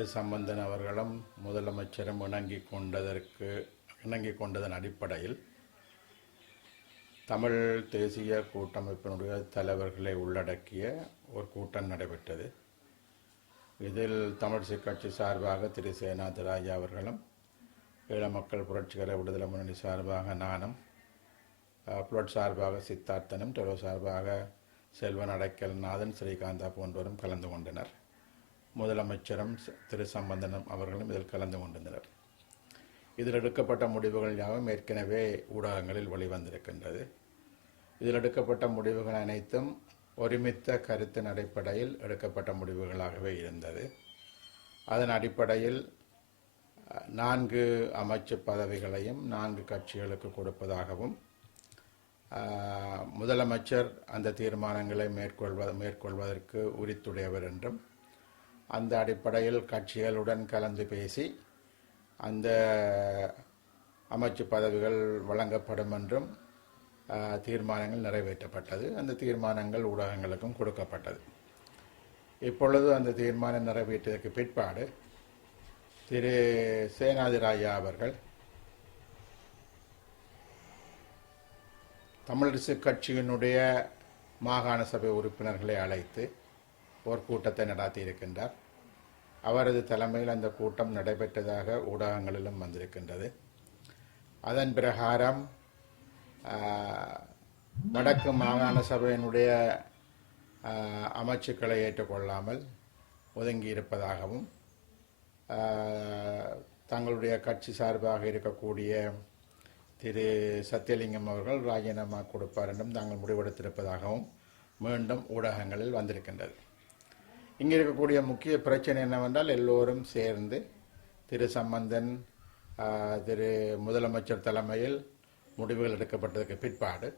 திரு சம்பந்தன் அவர்களும் முதலமைச்சரும் இணங்கிக் கொண்டதன் அடிப்படையில் தமிழ் தேசிய கூட்டமைப்பினுடைய தலைவர்களை உள்ளடக்கிய ஒரு கூட்டம் நடைபெற்றது. இதில் தமிழிசை கட்சி சார்பாக திரு சேனாதிராஜா அவர்களும், ஈழ மக்கள் புரட்சிகர விடுதலை முன்னணி சார்பாக நானும், புலட் சார்பாக சித்தார்த்தனும், டொலோ சார்பாக செல்வன் அடைக்கல்நாதன், ஸ்ரீகாந்தா போன்றவரும் கலந்து கொண்டனர். முதலமைச்சரும் திரு சம்பந்தனும் அவர்களும் இதில் கலந்து கொண்டிருந்தனர். இதில் எடுக்கப்பட்ட முடிவுகள் யாவும் ஏற்கனவே ஊடகங்களில் வெளிவந்திருக்கின்றது. இதில் எடுக்கப்பட்ட முடிவுகள் அனைத்தும் ஒருமித்த கருத்தின் அடிப்படையில் எடுக்கப்பட்ட முடிவுகளாகவே இருந்தது. அதன் அடிப்படையில் 4 அமைச்சு பதவிகளையும் 4 கட்சிகளுக்கு கொடுப்பதாகவும், முதலமைச்சர் அந்த தீர்மானங்களை மேற்கொள்வதற்கு உரித்துடையவர் என்றும், அந்த அடிப்படையில் கட்சிகளுடன் கலந்து பேசி அந்த அமைச்சு பதவிகள் வழங்கப்படும் என்றும் தீர்மானங்கள் நிறைவேற்றப்பட்டது. அந்த தீர்மானங்கள் ஊடகங்களுக்கும் கொடுக்கப்பட்டது. இப்பொழுது அந்த தீர்மானம் நிறைவேற்றியதற்கு பிற்பாடு திரு சேனாதிராஜா அவர்கள் தமிழரசு கட்சியினுடைய மாகாண சபை உறுப்பினர்களை அழைத்து ஒரு கூட்டத்தை நடத்தியிருக்கின்றார். அவரது தலைமையில் அந்த கூட்டம் நடைபெற்றதாக ஊடகங்களிலும் வந்திருக்கின்றது. அதன் பிரகாரம் வடக்கு மாகாண சபையினுடைய அமைச்சுக்களை ஏற்றுக்கொள்ளாமல் ஒதுங்கியிருப்பதாகவும், தங்களுடைய கட்சி சார்பாக இருக்கக்கூடிய திரு சத்தியலிங்கம் அவர்கள் ராஜினாமா கொடுப்பார் என்றும் தாங்கள் முடிவெடுத்திருப்பதாகவும் மீண்டும் ஊடகங்களில் வந்திருக்கின்றது. இங்கே இருக்கக்கூடிய முக்கிய பிரச்சனை என்னவென்றால், எல்லோரும் சேர்ந்து திரு சம்பந்தன், திரு முதலமைச்சர் தலைமையில் முடிவுகள் எடுக்கப்பட்டதற்கு பிற்பாடு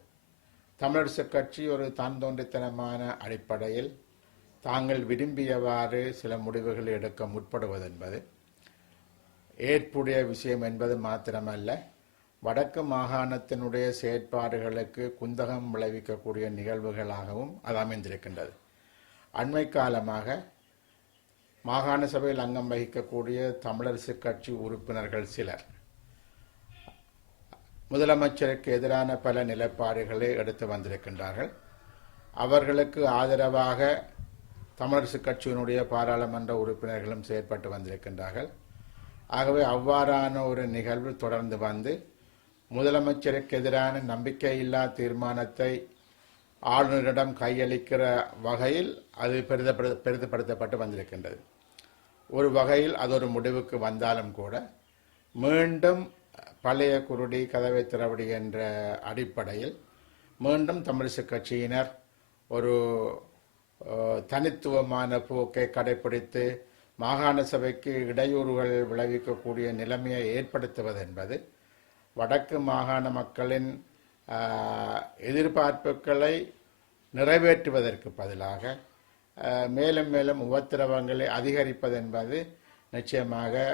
தமிழரசு கட்சி ஒரு தான் தோன்றித்தனமான அடிப்படையில் தாங்கள் விரும்பியவாறு சில முடிவுகளை எடுக்க முற்படுவது என்பது ஏற்புடைய விஷயம் என்பது மாத்திரமல்ல, வடக்கு மாகாணத்தினுடைய செயற்பாடுகளுக்கு குந்தகம் விளைவிக்கக்கூடிய நிகழ்வுகளாகவும் அது அமைந்திருக்கின்றது. அண்மை காலமாக மாகாண சபையில் அங்கம் வகிக்கக்கூடிய தமிழரசு கட்சி உறுப்பினர்கள் சிலர் முதலமைச்சருக்கு எதிரான பல நிலைப்பாடுகளை எடுத்து வந்திருக்கின்றார்கள். அவர்களுக்கு ஆதரவாக தமிழரசு கட்சியினுடைய பாராளுமன்ற உறுப்பினர்களும் செயற்பட்டு வந்திருக்கின்றார்கள். ஆகவே அவ்வாறான ஒரு நிகழ்வு தொடர்ந்து வந்து முதலமைச்சருக்கு எதிரான நம்பிக்கையில்லா தீர்மானத்தை ஆளுநரிடம் கையளிக்கிற வகையில் அது பெரிதுபடுத்தப்பட்டு வந்திருக்கின்றது. ஒரு வகையில் அது ஒரு முடிவுக்கு வந்தாலும் கூட மீண்டும் பழைய குருடி கதவை திறவடி என்ற அடிப்படையில் மீண்டும் தமிழிசை கட்சியினர் ஒரு தனித்துவமான போக்கை கடைபிடித்து மாகாண சபைக்கு இடையூறுகள் விளைவிக்கக்கூடிய நிலைமையை ஏற்படுத்துவது என்பது வடக்கு மாகாண மக்களின் எதிர்பார்ப்புகளை நிறைவேற்றுவதற்கு பதிலாக மேலும் மேலும் உபத்திரவங்களை அதிகரிப்பது என்பது நிச்சயமாக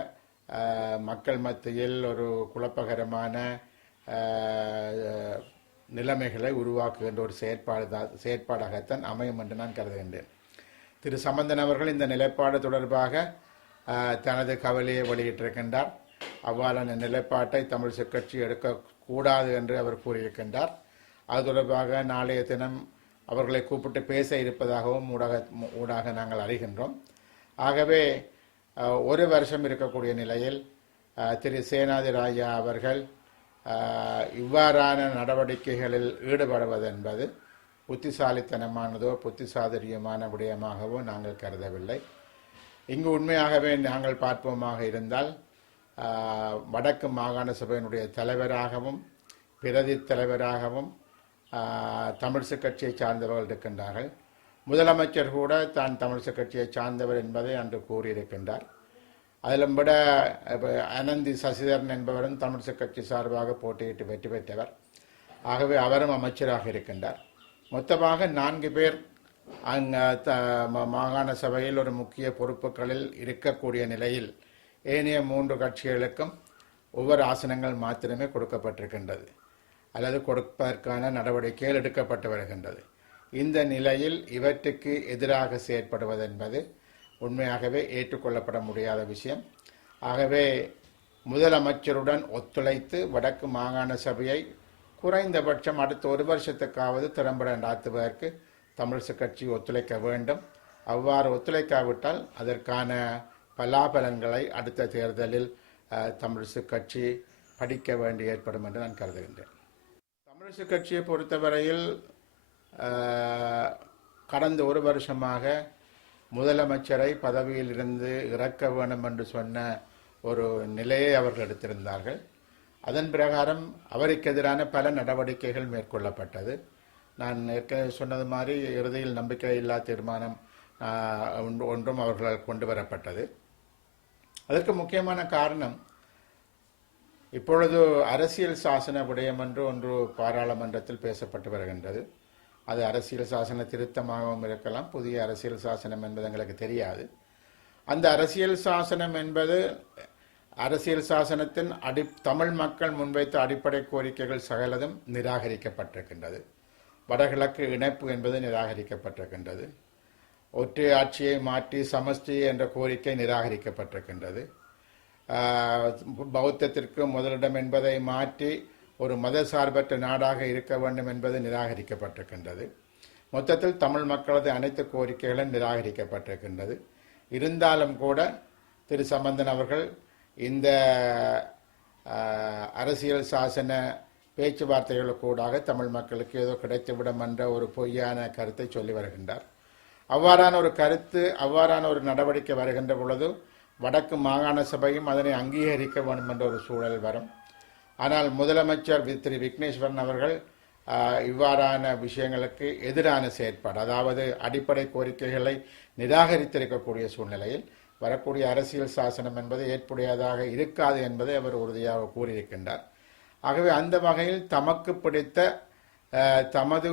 மக்கள் மத்தியில் ஒரு குழப்பகரமான நிலைமைகளை உருவாக்குகின்ற ஒரு செயற்பாடாகத்தான் அமையும் என்று நான் கருதுகின்றேன். திரு சம்பந்தன் அவர்கள் இந்த நிலைப்பாடு தொடர்பாக தனது கவலையை வெளியிட்டிருக்கின்றார். அவ்வாறான நிலைப்பாட்டை தமிழிசை கட்சி எடுக்கக்கூடாது என்று அவர் கூறியிருக்கின்றார். அது தொடர்பாக நாளைய தினம் அவர்களை கூப்பிட்டு பேச இருப்பதாகவும் ஊடாக நாங்கள் அறிகின்றோம். ஆகவே ஒரு வருஷம் இருக்கக்கூடிய நிலையில் திரு சேனாதிராஜா அவர்கள் இவ்வாறான நடவடிக்கைகளில் ஈடுபடுவது என்பது புத்திசாலித்தனமானதோ புத்திசாதுரியமான விடயமாகவோ நாங்கள் கருதவில்லை. இங்கு உண்மையாகவே நாங்கள் பார்ப்போமாக இருந்தால் வடக்கு மாகாண சபையினுடைய தலைவராகவும் பிரதி தலைவராகவும் தமிழிசை கட்சியை சார்ந்தவர்கள் இருக்கின்றார்கள். முதலமைச்சர் கூட தான் தமிழிசை கட்சியை சார்ந்தவர் என்பதை அன்று கூறியிருக்கின்றார். அதிலும் விட அனந்தி சசிதரன் என்பவரும் தமிழிசை கட்சி சார்பாக போட்டியிட்டு வெற்றி பெற்றவர். ஆகவே அவரும் அமைச்சராக இருக்கின்றார். மொத்தமாக 4 பேர் மாகாண சபையில் ஒரு முக்கிய பொறுப்புகளில் இருக்கக்கூடிய நிலையில் ஏனைய 3 கட்சிகளுக்கும் ஒவ்வொரு ஆசனங்கள் மாத்திரமே கொடுக்கப்பட்டிருக்கின்றது அல்லது கொடுப்பதற்கான நடவடிக்கைகள் எடுக்கப்பட்டு வருகின்றது. இந்த நிலையில் இவற்றுக்கு எதிராக செயற்படுவது என்பது உண்மையாகவே ஏற்றுக்கொள்ளப்பட முடியாத விஷயம். ஆகவே முதலமைச்சருடன் ஒத்துழைத்து வடக்கு மாகாண சபையை குறைந்தபட்சம் அடுத்த ஒரு வருஷத்துக்காவது திறம்பட நடத்துவதற்கு தமிழிசை கட்சி ஒத்துழைக்க வேண்டும். அவ்வாறு ஒத்துழைக்காவிட்டால் அதற்கான பலாபலன்களை அடுத்த தேர்தலில் தமிழிசை கட்சி படிக்க வேண்டி ஏற்படும் என்று நான் கருதுகின்றேன். தமிழிசை கட்சியை பொறுத்தவரையில் கடந்த ஒரு வருஷமாக முதலமைச்சரை பதவியில் இருந்து இறக்க வேண்டும் என்று சொன்ன ஒரு நிலையை அவர்கள் எடுத்திருந்தார்கள். அதன் பிரகாரம் அவருக்கு எதிரான பல நடவடிக்கைகள் மேற்கொள்ளப்பட்டது. நான் ஏற்கனவே சொன்னது மாதிரி இறுதியில் நம்பிக்கையில்லா தீர்மானம் ஒன்றும் அவர்களால் கொண்டு வரப்பட்டது. அதற்கு முக்கியமான காரணம், இப்பொழுது அரசியல் சாசன விடயம் என்று ஒன்று பாராளுமன்றத்தில் பேசப்பட்டு வருகின்றது. அது அரசியல் சாசன திருத்தமாகவும் இருக்கலாம், புதிய அரசியல் சாசனம் என்பது எங்களுக்கு தெரியாது. அந்த அரசியல் சாசனம் என்பது அரசியல் சாசனத்தின் தமிழ் மக்கள் முன்வைத்த அடிப்படை கோரிக்கைகள் சகலதும் நிராகரிக்கப்பட்டிருக்கின்றது. வடகிழக்கு இணைப்பு என்பது நிராகரிக்கப்பட்டிருக்கின்றது. ஒற்றை ஆட்சியை மாற்றி சமஷ்டி என்ற கோரிக்கை நிராகரிக்கப்பட்டிருக்கின்றது. பௌத்தத்திற்கு முதலிடம் என்பதை மாற்றி ஒரு மதசார்பற்ற நாடாக இருக்க வேண்டும் என்பது நிராகரிக்கப்பட்டிருக்கின்றது. மொத்தத்தில் தமிழ் மக்களது அனைத்து கோரிக்கைகளும் நிராகரிக்கப்பட்டிருக்கின்றது. இருந்தாலும் கூட திரு சம்பந்தன் அவர்கள் இந்த அரசியல் சாசன பேச்சுவார்த்தைகளுக்கூடாக தமிழ் மக்களுக்கு ஏதோ கிடைத்துவிடும் என்ற ஒரு பொய்யான கருத்தை சொல்லி வருகின்றார். அவ்வாறான ஒரு நடவடிக்கை வருகின்ற பொழுது வடக்கு மாகாண சபையும் அதனை அங்கீகரிக்க வேண்டும் என்ற ஒரு சூழல் வரும். ஆனால் முதலமைச்சர் திரு விக்னேஸ்வரன் அவர்கள் இவ்வாறான விஷயங்களுக்கு எதிரான செயற்பாடு, அதாவது அடிப்படை கோரிக்கைகளை நிராகரித்திருக்கக்கூடிய சூழ்நிலையில் வரக்கூடிய அரசியல் சாசனம் என்பது ஏற்புடையதாக இருக்காது என்பதை அவர் உறுதியாக கூறியிருக்கின்றார். ஆகவே அந்த வகையில் தமக்கு பிடித்த தமது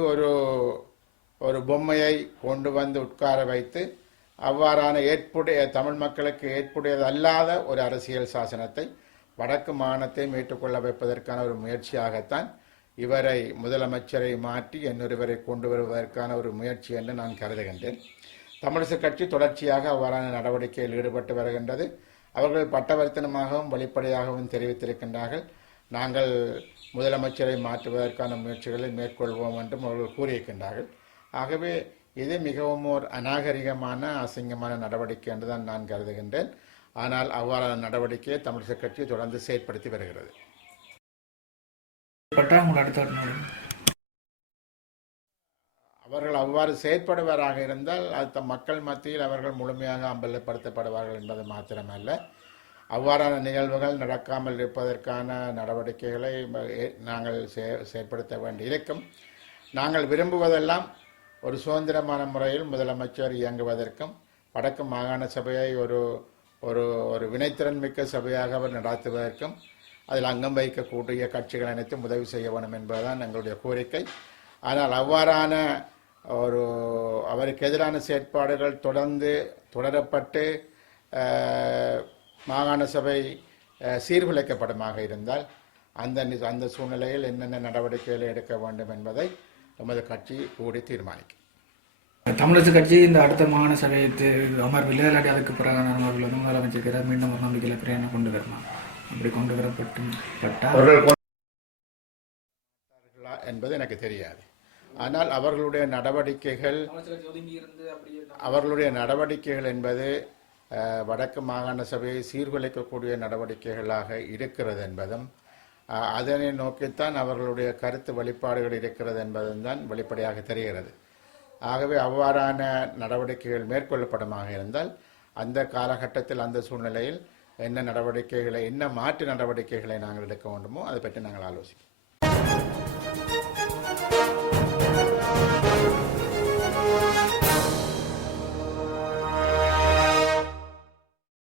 ஒரு பொம்மையை கொண்டு வந்து உட்கார வைத்து அவ்வாறான தமிழ் மக்களுக்கு ஏற்புடையதல்லாத ஒரு அரசியல் சாசனத்தை வடக்கு மாகாணத்தை ஏற்றுக்கொள்ள வைப்பதற்கான ஒரு முயற்சியாகத்தான் இவரை முதலமைச்சரை மாற்றி இன்னொருவரை கொண்டு வருவதற்கான ஒரு முயற்சி என்று நான் கருதுகின்றேன். தமிழிசை கட்சி தொடர்ச்சியாக அவ்வாறான நடவடிக்கையில் ஈடுபட்டு வருகின்றது. அவர்கள் பட்டவர்த்தனமாகவும் வெளிப்படையாகவும் தெரிவித்திருக்கின்றார்கள், நாங்கள் முதலமைச்சரை மாற்றுவதற்கான முயற்சிகளை மேற்கொள்வோம் என்றும் அவர்கள் கூறியிருக்கின்றார்கள். ஆகவே இது மிகவும் ஒரு அநாகரிகமான அசிங்கமான நடவடிக்கை என்றுதான் நான் கருதுகின்றேன். ஆனால் அவ்வாறான நடவடிக்கையை தமிழிசை கட்சி தொடர்ந்து செயற்படுத்தி வருகிறது. அவர்கள் அவ்வாறு செயற்படுவராக இருந்தால் அது மக்கள் மத்தியில் அவர்கள் முழுமையாக அம்பலப்படுத்தப்படுவார்கள் என்பது மாத்திரமல்ல, அவ்வாறான நிகழ்வுகள் நடக்காமல் இருப்பதற்கான நடவடிக்கைகளை நாங்கள் செயற்படுத்த வேண்டியிருக்கும். நாங்கள் விரும்புவதெல்லாம் ஒரு சுதந்திரமான முறையில் முதலமைச்சர் இயங்குவதற்கும் வடக்கு மாகாண சபையை ஒரு ஒரு வினைத்திறன் மிக்க சபையாக அவர் நடத்துவதற்கும் அதில் அங்கம் வகிக்கக்கூடிய கட்சிகள் அனைத்தும் உதவி செய்ய வேண்டும் என்பதுதான் எங்களுடைய கோரிக்கை. ஆனால் அவ்வாறான அவருக்கு எதிரான செயற்பாடுகள் தொடரப்பட்டு மாகாண சபை சீர்குலைக்கப்படுமாக இருந்தால் அந்த சூழ்நிலையில் என்னென்ன நடவடிக்கைகளை எடுக்க வேண்டும் என்பதை நமது கட்சி கூடி தீர்மானிக்கும். தமிழரசு கட்சி இந்த அடுத்த மாகாண சபை அமர்வில் இல்லாட்டி அதுக்கு பிறகு அமர்வில் வந்து முதலமைச்சர் மீண்டும் ஒரு நம்பிக்கையில் பிரயாணம் கொண்டு வரணும். அப்படி கொண்டு வரப்பட்டால் என்பது எனக்கு தெரியாது. ஆனால் அவர்களுடைய நடவடிக்கைகள் என்பது வடக்கு மாகாண சபையை சீர்குலைக்கக்கூடிய நடவடிக்கைகளாக இருக்கிறது என்பதும் அதனை நோக்கித்தான் அவர்களுடைய கருத்து வெளிப்பாடுகள் இருக்கிறது என்பதும் தான் வெளிப்படையாக தெரிகிறது. ஆகவே அவ்வாறான நடவடிக்கைகள் மேற்கொள்ளப்படுமாக இருந்தால் அந்த காலகட்டத்தில் அந்த சூழ்நிலையில் என்ன மாற்று நடவடிக்கைகளை நாங்கள் எடுக்க வேண்டுமோ அதை பற்றி நாங்கள் ஆலோசிப்போம்.